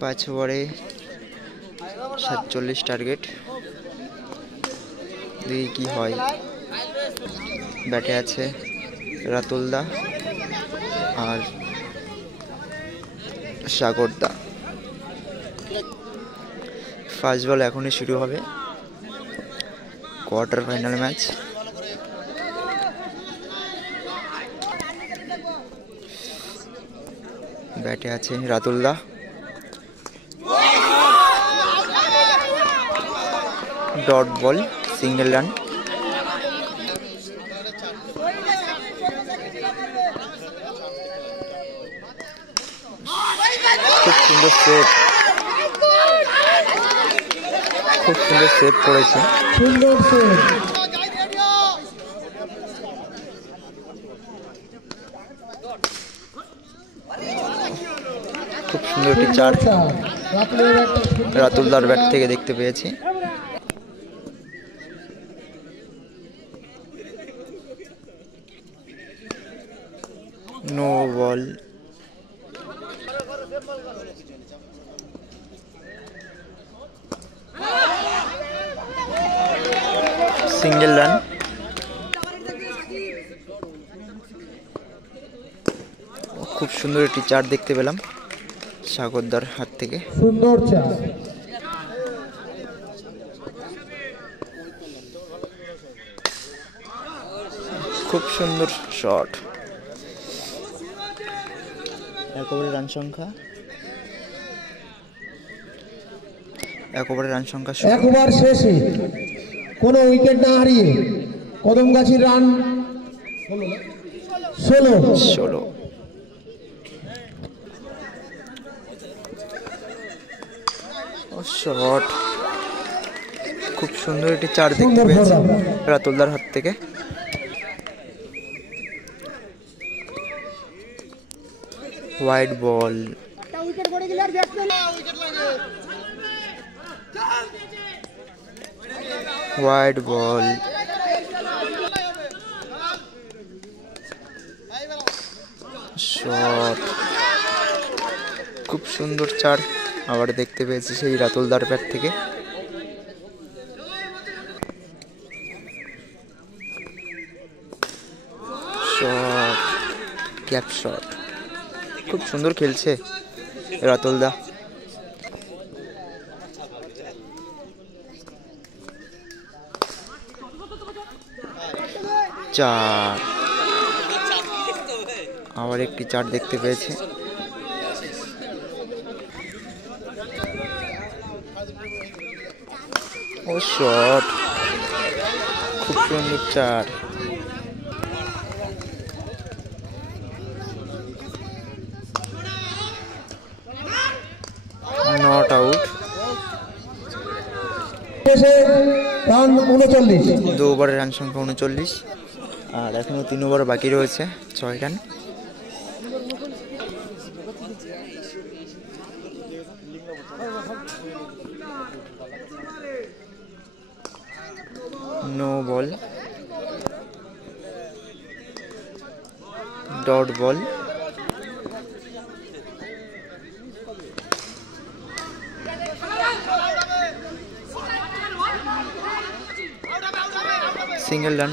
5 ওভারে 47 টার্গেট। দেখি কি হয়। ব্যাটে আছে রাতুলদা আর সাগরদা। ফার্স্ট বল এখনই শুরু হবে, কোয়ার্টার ফাইনাল ম্যাচ। ব্যাটে আছে রাতুলদা, ডট বল, সিঙ্গেল রান। খুব সুন্দর সেভ, খুব সুন্দর সেভ করেছে। খুব সুন্দর একটি চার রাতুলদার ব্যাট থেকে দেখতে পেয়েছি। No ball, single run. খুব সুন্দর একটি চার দেখতে পেলাম সাগরদার হাত থেকে। সুন্দর চার। খুব সুন্দর শট। এক ওভারের রান সংখ্যা, এক ওভারের রান সংখ্যা 1 ওভার শেষে কোনো উইকেট না হারিয়ে কদমগাছির রান 16। শট, খুব সুন্দর একটি চার দেখতে পেয়েছি রাতুলদার হাত থেকে। White ball, white ball, shot. খুব সুন্দর চার আবার দেখতে পেয়েছি সেই রাতুলদার ব্যাট থেকে। Shot, cap shot. খুব সুন্দর খেলছে রাতুলদা। চার, আবার একটি চার দেখতে পেয়েছে। ও শট, খুব সুন্দর চার। Not out. রান 39। 2 ওভারের রান সংখ্যা 39 আর এখনো 3 ওভার বাকি রয়েছে, 6 run. No ball, dot ball, single run.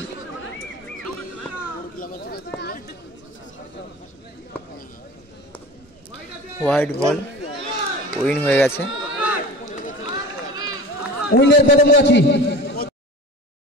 Wide ball, win হয়ে গেছে। উইনের কদমগাছি।